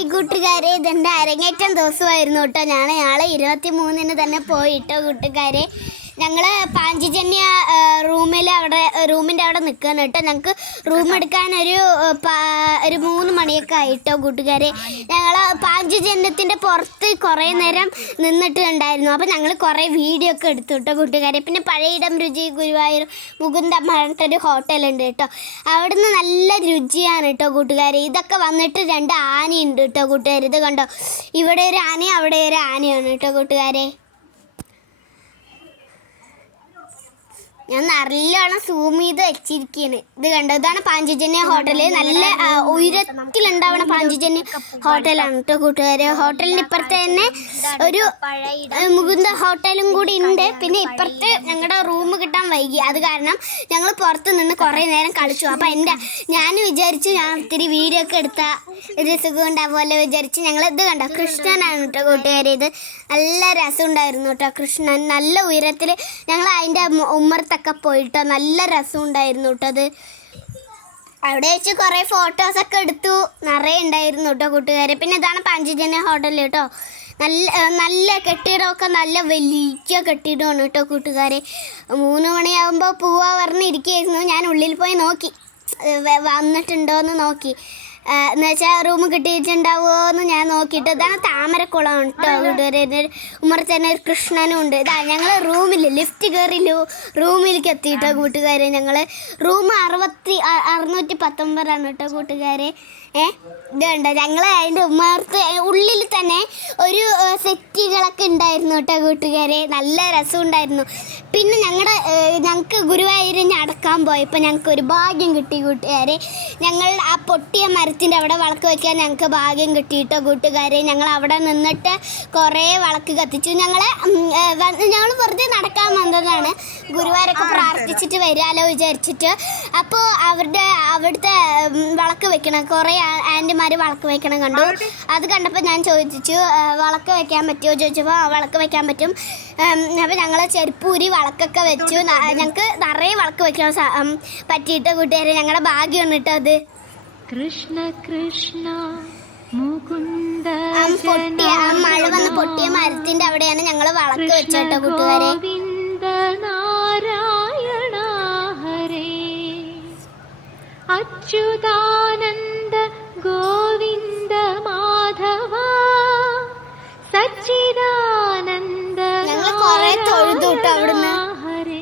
Hi കൂട്ടുകാരെ, ഇതെൻ്റെ അരങ്ങേറ്റം ദിവസമായിരുന്നു കേട്ടോ. നാളെ 23-ന് തന്നെ പോയിട്ടോ കൂട്ടുകാരെ. ഞങ്ങൾ പാഞ്ചജന്യ റൂമിൻ്റെ അവിടെ നിൽക്കുകയാണ് കേട്ടോ. ഞങ്ങൾക്ക് റൂം എടുക്കാൻ ഒരു 3 മണിയൊക്കെ ആയിട്ടോ കൂട്ടുകാരെ. ഞങ്ങൾ പാഞ്ചജന്യത്തിൻ്റെ പുറത്ത് കുറേ നേരം നിന്നിട്ടുണ്ടായിരുന്നു. അപ്പോൾ ഞങ്ങൾ കുറേ വീഡിയോ ഒക്കെ എടുത്തു കേട്ടോ കൂട്ടുകാരെ. പിന്നെ പഴയിടം രുചി ഗുരുവായൂർ മുകുന്ദ പറഞ്ഞിട്ടൊരു ഹോട്ടലുണ്ട് കേട്ടോ. അവിടുന്ന് നല്ല രുചിയാണ് കേട്ടോ കൂട്ടുകാരെ. ഇതൊക്കെ വന്നിട്ട് 2 ആനയുണ്ട് കേട്ടോ കൂട്ടുകാർ. ഇത് കണ്ടോ, ഇവിടെ ഒരു ആനയും അവിടെ ഒരു ആനയാണ് കേട്ടോ കൂട്ടുകാരെ. ഞാൻ നല്ലോണം സൂം ചെയ്ത് വെച്ചിരിക്കുകയാണ്. ഇത് കണ്ടോ, ഇതാണ് പാഞ്ചജന്യ ഹോട്ടൽ. നല്ല ഉയരത്തിലുണ്ടാവണ പാഞ്ചജന്യ ഹോട്ടലാണ് കേട്ടോ കൂട്ടുകാരെ. ഹോട്ടലിൻ്റെ ഇപ്പുറത്ത് തന്നെ ഒരു മുകുന്ദ ഹോട്ടലും കൂടി ഉണ്ട്. പിന്നെ ഇപ്പുറത്ത് ഞങ്ങളുടെ റൂം കിട്ടാൻ വൈകി, അത് കാരണം ഞങ്ങൾ പുറത്ത് നിന്ന് കുറേ നേരം കളിച്ചു. അപ്പം ഞാൻ വിചാരിച്ചു ഞാൻ ഒത്തിരി വീഡിയോ ഒക്കെ എടുത്ത ഒരു സുഖം ഉണ്ടാവുമല്ലോ വിചാരിച്ച് ഞങ്ങൾ ഇത് കണ്ടോ, കൃഷ്ണനാണ് കേട്ടോ കൂട്ടുകാരെ. ഇത് നല്ല രസമുണ്ടായിരുന്നു കേട്ടോ. കൃഷ്ണൻ നല്ല ഉയരത്തിൽ ഞങ്ങൾ അതിൻ്റെ ഉമ്മർത്തൊക്കെ പോയിട്ടോ. നല്ല രസമുണ്ടായിരുന്നു കേട്ടോ. അത് അവിടെ വെച്ച് കുറേ ഫോട്ടോസൊക്കെ എടുത്തു, നിറയെ ഉണ്ടായിരുന്നു കേട്ടോ കൂട്ടുകാരെ. പിന്നെ ഇതാണ് പാഞ്ചജന്യ ഹോട്ടൽ കേട്ടോ. നല്ല കെട്ടിടമൊക്കെ നല്ല വലിയ കെട്ടിടമാണ് കേട്ടോ കൂട്ടുകാരെ. 3 മണിയാകുമ്പോൾ പോവാ പറഞ്ഞിരിക്കുകയായിരുന്നു. ഞാൻ ഉള്ളിൽ പോയി നോക്കി, വന്നിട്ടുണ്ടോ എന്ന് നോക്കി. എന്ന് വെച്ചാൽ റൂം കിട്ടിയിട്ടുണ്ടാവുമോ എന്ന് ഞാൻ നോക്കിയിട്ട്. ഇതാണ് താമരക്കുളം കേട്ടോ കൂട്ടുകാരെ. ഉമ്മറത്ത് തന്നെ ഒരു കൃഷ്ണനും ഉണ്ട്. ഇതാ ഞങ്ങൾ റൂമിൽ ലിഫ്റ്റ് കയറി റൂമിലേക്ക് എത്തിയിട്ടോ കൂട്ടുകാരെ. ഞങ്ങൾ റൂം 619 കേട്ടോ കൂട്ടുകാരെ. ഇത് കണ്ടോ, ഞങ്ങൾ അതിൻ്റെ ഉമ്മറത്ത് ഉള്ളിൽ തന്നെ ഒരു സെറ്റുകളൊക്കെ ഉണ്ടായിരുന്നു കേട്ടോ കൂട്ടുകാരെ. നല്ല രസമുണ്ടായിരുന്നു. പിന്നെ ഞങ്ങൾക്ക് ഗുരുവായൂരിന് അടക്കാൻ പോയപ്പോൾ ഞങ്ങൾക്ക് ഒരു ഭാഗ്യം കിട്ടി കൂട്ടുകാരെ. ഞങ്ങൾ ആ പൊട്ടിയ മരത്തിൻ്റെ അവിടെ വിളക്ക് വയ്ക്കാൻ ഞങ്ങൾക്ക് ഭാഗ്യം കിട്ടിയിട്ടോ കൂട്ടുകാരെ. ഞങ്ങൾ അവിടെ നിന്നിട്ട് കുറേ വിളക്ക് കത്തിച്ചു. ഞങ്ങൾ വെറുതെ നടക്കാൻ വന്നതാണ്, ഗുരുവായൂരൊക്കെ പ്രാർത്ഥിച്ചിട്ട് വരാമല്ലോ വിചാരിച്ചിട്ട്. അപ്പോൾ അവിടുത്തെ വിളക്ക് വെക്കണം, കുറേ ആൻറ്റിമാർ വിളക്ക് വയ്ക്കണം കണ്ടു. അത് കണ്ടപ്പോൾ ഞാൻ ചോദിച്ചു വിളക്ക് വയ്ക്കാൻ പറ്റുമോ ചോദിച്ചപ്പോൾ വിളക്ക് വയ്ക്കാൻ പറ്റും. അപ്പോൾ ഞങ്ങൾ ചെരുപ്പൂരി വിളക്കൊക്കെ വെച്ചു. ഞങ്ങൾക്ക് നിറയെ വിളക്ക് വയ്ക്കാൻ പറ്റിയിട്ട് കൂട്ടുകാരെ. ഞങ്ങളുടെ ഭാഗ്യമാണ് കേട്ടോ അത്. കൃഷ്ണ കൃഷ്ണ മുകുന്ദ മഴ വന്ന് പൊട്ടിയ മരത്തിൻ്റെ അവിടെയാണ് ഞങ്ങൾ വിളക്ക് വെച്ചോട്ടോ കൂട്ടുകാരെ. നാരായണ ഹരേ അച്യുതാനന്ദ ഗോവിന്ദ മാധവ സച്ചിദാനന്ദ അവിടുന്ന്. ഹരേ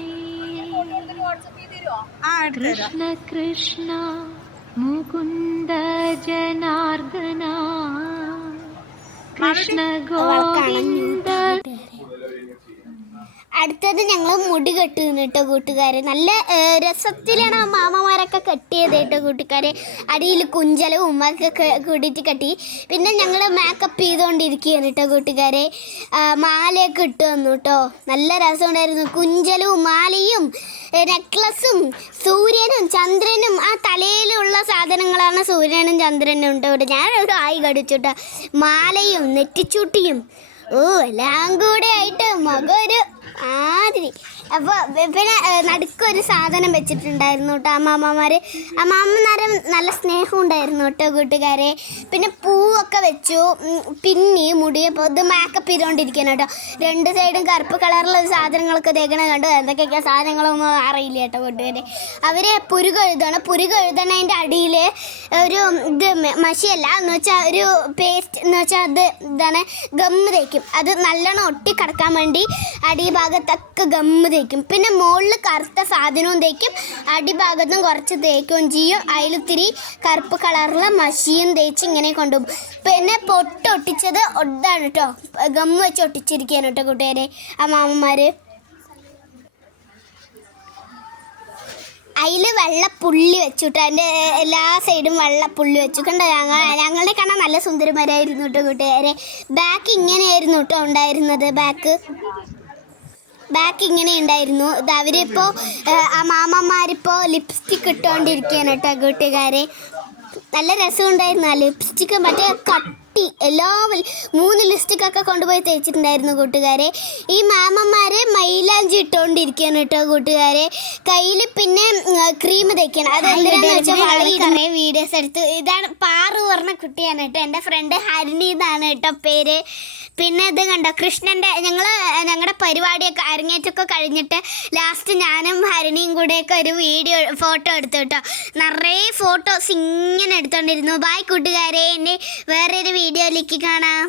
കൃഷ്ണ കൃഷ്ണ മുകുന്ദ ജനാർദ്ദന കൃഷ്ണ ഗോവിന്ദ. അടുത്തത് ഞങ്ങൾ മുടി കെട്ടുന്നു കേട്ടോ കൂട്ടുകാരെ. നല്ല രസത്തിലാണ് ആ മാമമാരൊക്കെ കെട്ടിയത് കേട്ടോ കൂട്ടുകാരെ. അടിയിൽ കുഞ്ചലും ഉമ്മൊക്കെ കൂടിയിട്ട് കെട്ടി. പിന്നെ ഞങ്ങൾ മേക്കപ്പ് ചെയ്തുകൊണ്ടിരിക്കുകയാണ് കേട്ടോ കൂട്ടുകാരെ. മാലയൊക്കെ ഇട്ട് വന്നു കേട്ടോ. നല്ല രസമുണ്ടായിരുന്നു. കുഞ്ചലും മാലയും നെക്ലസും സൂര്യനും ചന്ദ്രനും ആ തലയിലുള്ള സാധനങ്ങളാണ് സൂര്യനും ചന്ദ്രനും ഉണ്ട് ഇവിടെ. ഞാനൊരു ആയി കടിച്ചു കേട്ടോ. മാലയും നെറ്റിച്ചൂട്ടിയും എല്ലാം കൂടെ ആയിട്ട് മുഖം ഒരു ആതിരി. അപ്പോൾ പിന്നെ നടുക്കൊരു സാധനം വെച്ചിട്ടുണ്ടായിരുന്നു കേട്ടോ അമ്മാമ്മമാർ. അമ്മാമ്മമാരും നല്ല സ്നേഹം ഉണ്ടായിരുന്നു കേട്ടോ കൂട്ടുകാരെ. പിന്നെ പൂവൊക്കെ വെച്ചു. പിന്നെ മുടിയപ്പോൾ ഇത് മേക്കപ്പ് ചെയ്തുകൊണ്ടിരിക്കണം കേട്ടോ. 2 സൈഡും കറുപ്പ് കളറിലുള്ള സാധനങ്ങളൊക്കെ തേക്കണ കണ്ടു. എന്തൊക്കെയൊക്കെ സാധനങ്ങളൊന്നും അറിയില്ല കേട്ടോ കൂട്ടുകാരെ. അവർ പുരുകെഴുതണതിൻ്റെ അടിയിൽ ഒരു ഇത് മഷിയല്ല എന്ന് വെച്ചാൽ ഒരു പേസ്റ്റ് എന്ന് വെച്ചാൽ ഇതാണ് ഗമ്മ് തേക്കും. അത് നല്ലോണം ഒട്ടിക്കിടക്കാൻ വേണ്ടി അടിഭാഗത്തൊക്കെ ഗമ്മ് തേക്കും. പിന്നെ മുകളിൽ കറുത്ത സാധനവും തേക്കും, അടിഭാഗത്തും കുറച്ച് തേക്കുകയും ചെയ്യും. അതിലൊത്തിരി കറുപ്പ് കളറുള്ള മഷിയും തേച്ച് ഇങ്ങനെ കൊണ്ടുപോകും. പിന്നെ പൊട്ടൊട്ടിച്ചത് ഒട്ടാണ് കേട്ടോ, ഗമ്മ് വെച്ച് ഒട്ടിച്ചിരിക്കുകയാണ് കേട്ടോ കൂട്ടുകാരെ അമ്മാമ്മമാർ. അതിൽ വെള്ളപ്പുള്ളി വെച്ചു കേട്ടോ. അതിൻ്റെ എല്ലാ സൈഡും വെള്ളപ്പുള്ളി വെച്ചു കണ്ടോ. ഞങ്ങളുടെ കാണാൻ നല്ല സുന്ദരന്മാരായിരുന്നു കേട്ടോ കൂട്ടുകാരെ. ബാക്ക് ഇങ്ങനെയായിരുന്നു കേട്ടോ ഉണ്ടായിരുന്നത്. ബാക്ക് ഇങ്ങനെ ഉണ്ടായിരുന്നു. ഇത് അവരിപ്പോൾ ആ മാമന്മാരിപ്പോൾ ലിപ്സ്റ്റിക്ക് ഇട്ടുകൊണ്ടിരിക്കുകയാണ് കേട്ടോ കൂട്ടുകാരെ. നല്ല രസമുണ്ടായിരുന്നു ആ ലിപ്സ്റ്റിക്ക്. മറ്റേ പൊട്ടി എല്ലാവരും 3 ലിസ്റ്റിക്കൊക്കെ കൊണ്ടുപോയി തേച്ചിട്ടുണ്ടായിരുന്നു കൂട്ടുകാരെ. ഈ മാമന്മാരെ മൈലാഞ്ചി ഇട്ടുകൊണ്ടിരിക്കുകയാണ് കേട്ടോ കൂട്ടുകാരെ. കയ്യിൽ പിന്നെ ക്രീം തേക്കണം. അതെന്തിനാന്ന് വെച്ചാൽ വളരെ വീഡിയോസ് എടുത്തു. ഇതാണ് പാറു പറഞ്ഞ കുട്ടിയാണ് കേട്ടോ, എൻ്റെ ഫ്രണ്ട് ഹരിണി എന്നാണ് കേട്ടോ പേര്. പിന്നെ ഇത് കണ്ടോ കൃഷ്ണൻ്റെ ഞങ്ങളുടെ പരിപാടിയൊക്കെ അരങ്ങേറ്റമൊക്കെ കഴിഞ്ഞിട്ട് ലാസ്റ്റ് ഞാനും ഹരിണിയും കൂടെയൊക്കെ ഒരു ഫോട്ടോ എടുത്തു കേട്ടോ. നിറയെ ഫോട്ടോസ് ഇങ്ങനെ എടുത്തോണ്ടിരുന്നു. ബൈ കൂട്ടുകാരെ, എന്നെ വേറൊരു വീഡിയോയിലേക്ക് കാണാം.